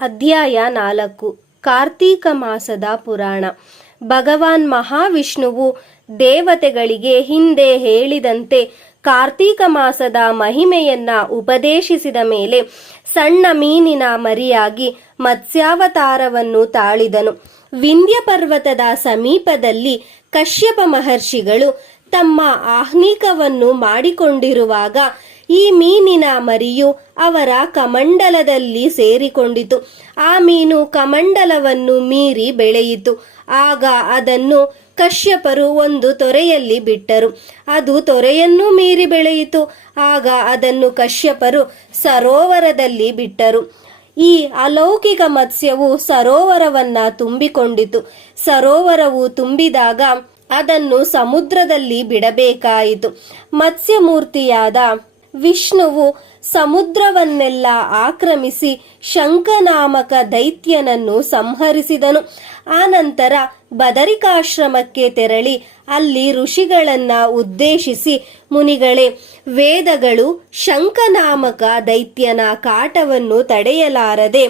ಅಧ್ಯಾಯ ನಾಲ್ಕು. ಕಾರ್ತೀಕ ಮಾಸದ ಪುರಾಣ. ಭಗವಾನ್ ಮಹಾವಿಷ್ಣುವು ದೇವತೆಗಳಿಗೆ ಹಿಂದೆ ಹೇಳಿದಂತೆ ಕಾರ್ತೀಕ ಮಾಸದ ಮಹಿಮೆಯನ್ನ ಉಪದೇಶಿಸಿದ ಮೇಲೆ ಸಣ್ಣ ಮೀನಿನ ಮರಿಯಾಗಿ ಮತ್ಸ್ಯಾವತಾರವನ್ನು ತಾಳಿದನು. ವಿಂಧ್ಯ ಪರ್ವತದ ಸಮೀಪದಲ್ಲಿ ಕಶ್ಯಪ ಮಹರ್ಷಿಗಳು ತಮ್ಮ ಆಹ್ನಿಕವನ್ನು ಮಾಡಿಕೊಂಡಿರುವಾಗ ಈ ಮೀನಿನ ಮರಿಯು ಅವರ ಕಮಂಡಲದಲ್ಲಿ ಸೇರಿಕೊಂಡಿತು. ಆ ಮೀನು ಕಮಂಡಲವನ್ನು ಮೀರಿ ಬೆಳೆಯಿತು. ಆಗ ಅದನ್ನು ಕಶ್ಯಪರು ಒಂದು ತೊರೆಯಲ್ಲಿ ಬಿಟ್ಟರು. ಅದು ತೊರೆಯನ್ನೂ ಮೀರಿ ಬೆಳೆಯಿತು. ಆಗ ಅದನ್ನು ಕಶ್ಯಪರು ಸರೋವರದಲ್ಲಿ ಬಿಟ್ಟರು. ಈ ಅಲೌಕಿಕ ಮತ್ಸ್ಯವು ಸರೋವರವನ್ನ ತುಂಬಿಕೊಂಡಿತು. ಸರೋವರವು ತುಂಬಿದಾಗ ಅದನ್ನು ಸಮುದ್ರದಲ್ಲಿ ಬಿಡಬೇಕಾಯಿತು. ಮತ್ಸ್ಯಮೂರ್ತಿಯಾದ ವಿಷ್ಣುವು ಸಮುದ್ರವನ್ನೆಲ್ಲ ಆಕ್ರಮಿಸಿ ಶಂಖನಾಮಕ ದೈತ್ಯನನ್ನು ಸಂಹರಿಸಿದನು. ಆನಂತರ ಬದರಿಕಾಶ್ರಮಕ್ಕೆ ತೆರಳಿ ಅಲ್ಲಿ ಋಷಿಗಳನ್ನ ಉದ್ದೇಶಿಸಿ, ಮುನಿಗಳೇ, ವೇದಗಳು ಶಂಖನಾಮಕ ದೈತ್ಯನ ಕಾಟವನ್ನು ತಡೆಯಲಾರದೆ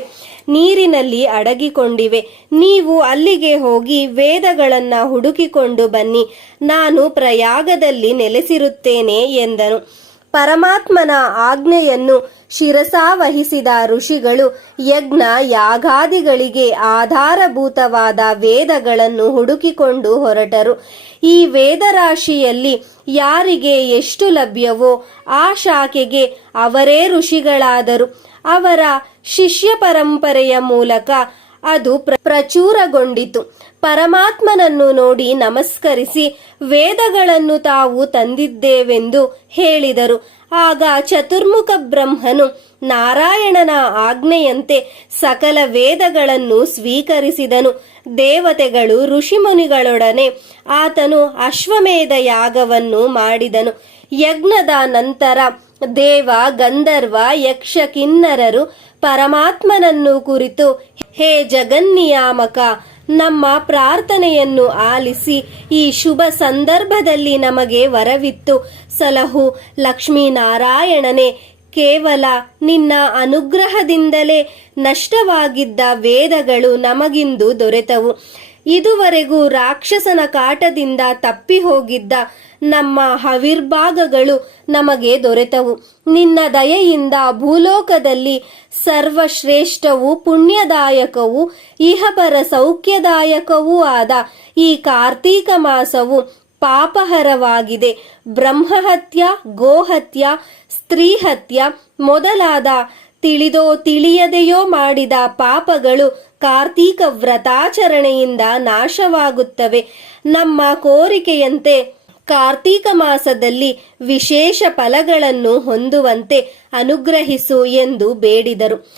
ನೀರಿನಲ್ಲಿ ಅಡಗಿಕೊಂಡಿವೆ. ನೀವು ಅಲ್ಲಿಗೆ ಹೋಗಿ ವೇದಗಳನ್ನ ಹುಡುಕಿಕೊಂಡು ಬನ್ನಿ. ನಾನು ಪ್ರಯಾಗದಲ್ಲಿ ನೆಲೆಸಿರುತ್ತೇನೆ ಎಂದನು. ಪರಮಾತ್ಮನ ಆಜ್ಞೆಯನ್ನು ಶಿರಸಾವಹಿಸಿದ ಋಷಿಗಳು ಯಜ್ಞ ಯಾಗಾದಿಗಳಿಗೆ ಆಧಾರಭೂತವಾದ ವೇದಗಳನ್ನು ಹುಡುಕಿಕೊಂಡು ಹೊರಟರು. ಈ ವೇದರಾಶಿಯಲ್ಲಿ ಯಾರಿಗೆ ಎಷ್ಟು ಲಭ್ಯವೋ ಆ ಶಾಖೆಗೆ ಅವರೇ ಋಷಿಗಳಾದರು. ಅವರ ಶಿಷ್ಯ ಪರಂಪರೆಯ ಮೂಲಕ ಅದು ಪ್ರ- ಪ್ರಚುರಗೊಂಡಿತು. ಪರಮಾತ್ಮನನ್ನು ನೋಡಿ ನಮಸ್ಕರಿಸಿ ವೇದಗಳನ್ನು ತಾವು ತಂದಿದ್ದೇವೆಂದು ಹೇಳಿದರು. ಆಗ ಚತುರ್ಮುಖ ಬ್ರಹ್ಮನು ನಾರಾಯಣನ ಆಜ್ಞೆಯಂತೆ ಸಕಲ ವೇದಗಳನ್ನು ಸ್ವೀಕರಿಸಿದನು. ದೇವತೆಗಳು, ಋಷಿಮುನಿಗಳೊಡನೆ ಆತನು ಅಶ್ವಮೇಧ ಯಾಗವನ್ನು ಮಾಡಿದನು. ಯಜ್ಞದ ನಂತರ ದೇವ, ಗಂಧರ್ವ, ಯಕ್ಷ, ಕಿನ್ನರರು ಪರಮಾತ್ಮನನ್ನು ಕುರಿತು ಹೇ ಜಗನ್ನಿಯಾಮಕ, ನಮ್ಮ ಪ್ರಾರ್ಥನೆಯನ್ನು ಆಲಿಸಿ ಈ ಶುಭ ಸಂದರ್ಭದಲ್ಲಿ ನಮಗೆ ವರವಿತ್ತು. ಸಲಹು, ಲಕ್ಷ್ಮೀನಾರಾಯಣನೇ, ಕೇವಲ ನಿನ್ನ ಅನುಗ್ರಹದಿಂದಲೇ ನಷ್ಟವಾಗಿದ್ದ ವೇದಗಳು ನಮಗಿಂದು ದೊರೆತವು. ಇದುವರೆಗೂ ರಾಕ್ಷಸನ ಕಾಟದಿಂದ ತಪ್ಪಿ ಹೋಗಿದ್ದ ನಮ್ಮ ಹವಿರ್ಭಾಗಗಳು ನಮಗೆ ದೊರೆತವು. ನಿನ್ನ ದಯೆಯಿಂದ ಭೂಲೋಕದಲ್ಲಿ ಸರ್ವಶ್ರೇಷ್ಠವೂ ಪುಣ್ಯದಾಯಕವೂ ಇಹಪರ ಸೌಖ್ಯದಾಯಕವೂ ಆದ ಈ ಕಾರ್ತೀಕ ಮಾಸವು ಪಾಪಹರವಾಗಿದೆ. ಬ್ರಹ್ಮಹತ್ಯ, ಗೋಹತ್ಯ, ಸ್ತ್ರೀಹತ್ಯ ಮೊದಲಾದ ತಿಳಿದೋ ತಿಳಿಯದೆಯೋ ಮಾಡಿದ ಪಾಪಗಳು ಕಾರ್ತೀಕ ವ್ರತಾಚರಣೆಯಿಂದ ನಾಶವಾಗುತ್ತವೆ. ನಮ್ಮ ಕೋರಿಕೆಯಂತೆ ಕಾರ್ತೀಕ ಮಾಸದಲ್ಲಿ ವಿಶೇಷ ಫಲಗಳನ್ನು ಹೊಂದುವಂತೆ ಅನುಗ್ರಹಿಸು ಎಂದು ಬೇಡಿದರು.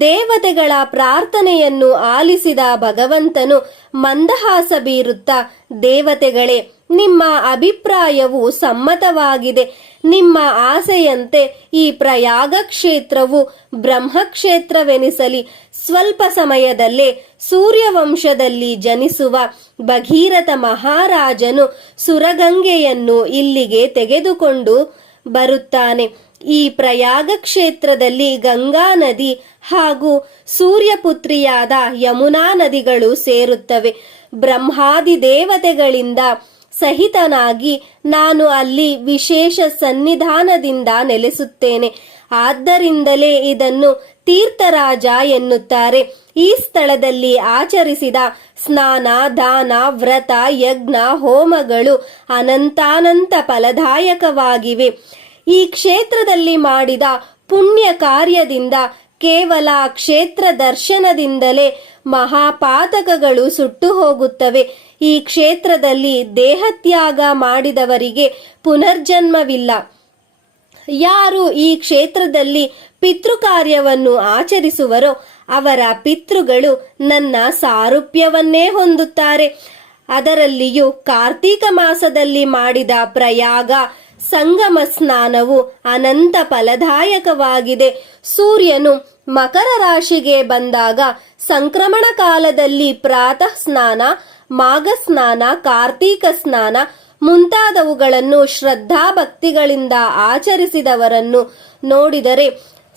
ದೇವತೆಗಳ ಪ್ರಾರ್ಥನೆಯನ್ನು ಆಲಿಸಿದ ಭಗವಂತನು ಮಂದಹಾಸ ಬೀರುತ್ತಾ, ದೇವತೆಗಳೇ ನಿಮ್ಮ ಅಭಿಪ್ರಾಯವು ಸಮ್ಮತವಾಗಿದೆ. ನಿಮ್ಮ ಆಸೆಯಂತೆ ಈ ಪ್ರಯಾಗ ಕ್ಷೇತ್ರವು ಬ್ರಹ್ಮಕ್ಷೇತ್ರವೆನಿಸಲಿ. ಸ್ವಲ್ಪ ಸಮಯದಲ್ಲೇ ಸೂರ್ಯವಂಶದಲ್ಲಿ ಜನಿಸುವ ಭಗೀರಥ ಮಹಾರಾಜನು ಸುರಗಂಗೆಯನ್ನು ಇಲ್ಲಿಗೆ ತೆಗೆದುಕೊಂಡು ಬರುತ್ತಾನೆ. ಈ ಪ್ರಯಾಗ ಕ್ಷೇತ್ರದಲ್ಲಿ ಗಂಗಾ ನದಿ ಹಾಗೂ ಸೂರ್ಯಪುತ್ರಿಯಾದ ಯಮುನಾ ನದಿಗಳು ಸೇರುತ್ತವೆ. ಬ್ರಹ್ಮಾದಿ ದೇವತೆಗಳಿಂದ ಸಹಿತನಾಗಿ ನಾನು ಅಲ್ಲಿ ವಿಶೇಷ ಸನ್ನಿಧಾನದಿಂದ ನೆಲೆಸುತ್ತೇನೆ. ಆದ್ದರಿಂದಲೇ ಇದನ್ನು ತೀರ್ಥರಾಜ ಎನ್ನುತ್ತಾರೆ. ಈ ಸ್ಥಳದಲ್ಲಿ ಆಚರಿಸಿದ ಸ್ನಾನ ದಾನ ವ್ರತ, ಯಜ್ಞ, ಹೋಮಗಳು ಅನಂತಾನಂತ ಫಲದಾಯಕವಾಗಿವೆ. ಈ ಕ್ಷೇತ್ರದಲ್ಲಿ ಮಾಡಿದ ಪುಣ್ಯ ಕಾರ್ಯದಿಂದ, ಕೇವಲ ಕ್ಷೇತ್ರ ದರ್ಶನದಿಂದಲೇ ಮಹಾಪಾತಕಗಳು ಸುಟ್ಟು ಹೋಗುತ್ತವೆ. ಈ ಕ್ಷೇತ್ರದಲ್ಲಿ ದೇಹತ್ಯಾಗ ಮಾಡಿದವರಿಗೆ ಪುನರ್ಜನ್ಮವಿಲ್ಲ. ಯಾರು ಈ ಕ್ಷೇತ್ರದಲ್ಲಿ ಪಿತೃಕಾರ್ಯವನ್ನು ಆಚರಿಸುವರೋ ಅವರ ಪಿತೃಗಳು ನನ್ನ ಸಾರೂಪ್ಯವನ್ನೇ ಹೊಂದುತ್ತಾರೆ. ಅದರಲ್ಲಿಯೂ ಕಾರ್ತೀಕ ಮಾಸದಲ್ಲಿ ಮಾಡಿದ ಪ್ರಯಾಗ ಸಂಗಮ ಸ್ನಾನವು ಅನಂತ ಫಲದಾಯಕವಾಗಿದೆ. ಸೂರ್ಯನು ಮಕರ ರಾಶಿಗೆ ಬಂದಾಗ ಸಂಕ್ರಮಣ ಕಾಲದಲ್ಲಿ ಪ್ರಾತಃ ಸ್ನಾನ ಮಾಘ ಸ್ನಾನ ಕಾರ್ತೀಕ ಸ್ನಾನ ಮುಂತಾದವುಗಳನ್ನು ಶ್ರದ್ಧಾಭಕ್ತಿಗಳಿಂದ ಆಚರಿಸಿದವರನ್ನು ನೋಡಿದರೆ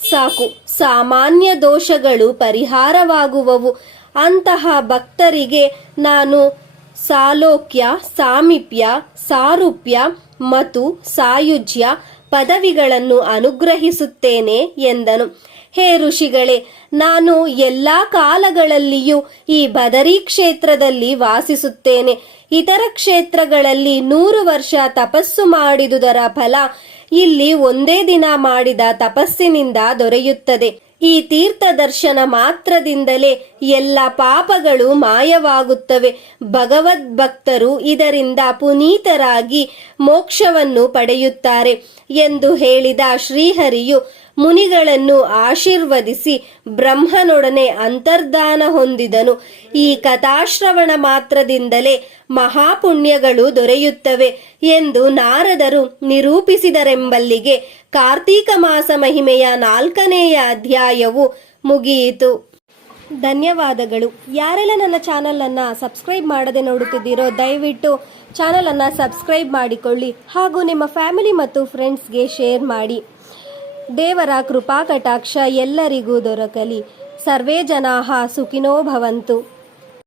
ಸಾಕು. ಸಾಮಾನ್ಯ ದೋಷಗಳು ಪರಿಹಾರವಾಗುವವು. ಅಂತಹ ಭಕ್ತರಿಗೆ ನಾನು ಸಾಲೋಕ್ಯ, ಸಾಮೀಪ್ಯ, ಸಾರೂಪ್ಯ ಮತ್ತು ಸಾಯುಜ್ಯ ಪದವಿಗಳನ್ನು ಅನುಗ್ರಹಿಸುತ್ತೇನೆ ಎಂದನು. ಹೇ ಋಷಿಗಳೇ, ನಾನು ಎಲ್ಲ ಕಾಲಗಳಲ್ಲಿಯೂ ಈ ಬದರಿ ಕ್ಷೇತ್ರದಲ್ಲಿ ವಾಸಿಸುತ್ತೇನೆ. ಇತರ ಕ್ಷೇತ್ರಗಳಲ್ಲಿ ನೂರು ವರ್ಷ ತಪಸ್ಸು ಮಾಡಿದುದರ ಫಲ ಇಲ್ಲಿ ಒಂದೇ ದಿನ ಮಾಡಿದ ತಪಸ್ಸಿನಿಂದ ದೊರೆಯುತ್ತದೆ. ಈ ತೀರ್ಥ ದರ್ಶನ ಮಾತ್ರದಿಂದಲೇ ಎಲ್ಲ ಪಾಪಗಳು ಮಾಯವಾಗುತ್ತವೆ. ಭಗವದ್ಭಕ್ತರು ಇದರಿಂದ ಪುನೀತರಾಗಿ ಮೋಕ್ಷವನ್ನು ಪಡೆಯುತ್ತಾರೆ ಎಂದು ಹೇಳಿದ ಶ್ರೀಹರಿಯು ಮುನಿಗಳನ್ನು ಆಶೀರ್ವದಿಸಿ ಬ್ರಹ್ಮನೊಡನೆ ಅಂತರ್ಧಾನ ಹೊಂದಿದನು. ಈ ಕಥಾಶ್ರವಣ ಮಾತ್ರದಿಂದಲೇ ಮಹಾಪುಣ್ಯಗಳು ದೊರೆಯುತ್ತವೆ ಎಂದು ನಾರದರು ನಿರೂಪಿಸಿದರೆಂಬಲ್ಲಿಗೆ ಕಾರ್ತೀಕ ಮಾಸ ಮಹಿಮೆಯ ನಾಲ್ಕನೆಯ ಅಧ್ಯಾಯವು ಮುಗಿಯಿತು. ಧನ್ಯವಾದಗಳು. ಯಾರೆಲ್ಲ ನನ್ನ ಚಾನಲನ್ನು ಸಬ್ಸ್ಕ್ರೈಬ್ ಮಾಡದೆ ನೋಡುತ್ತಿದ್ದೀರೋ ದಯವಿಟ್ಟು ಚಾನಲನ್ನು ಸಬ್ಸ್ಕ್ರೈಬ್ ಮಾಡಿಕೊಳ್ಳಿ ಹಾಗೂ ನಿಮ್ಮ ಫ್ಯಾಮಿಲಿ ಮತ್ತು ಫ್ರೆಂಡ್ಸ್ಗೆ ಶೇರ್ ಮಾಡಿ. ದೇವರ ಕೃಪಾ ಕಟಾಕ್ಷ ಎಲ್ಲರಿಗೂ ದೊರಕಲಿ. ಸರ್ವೇ ಜನಾಹ ಸುಖಿನೋ ಭವಂತು.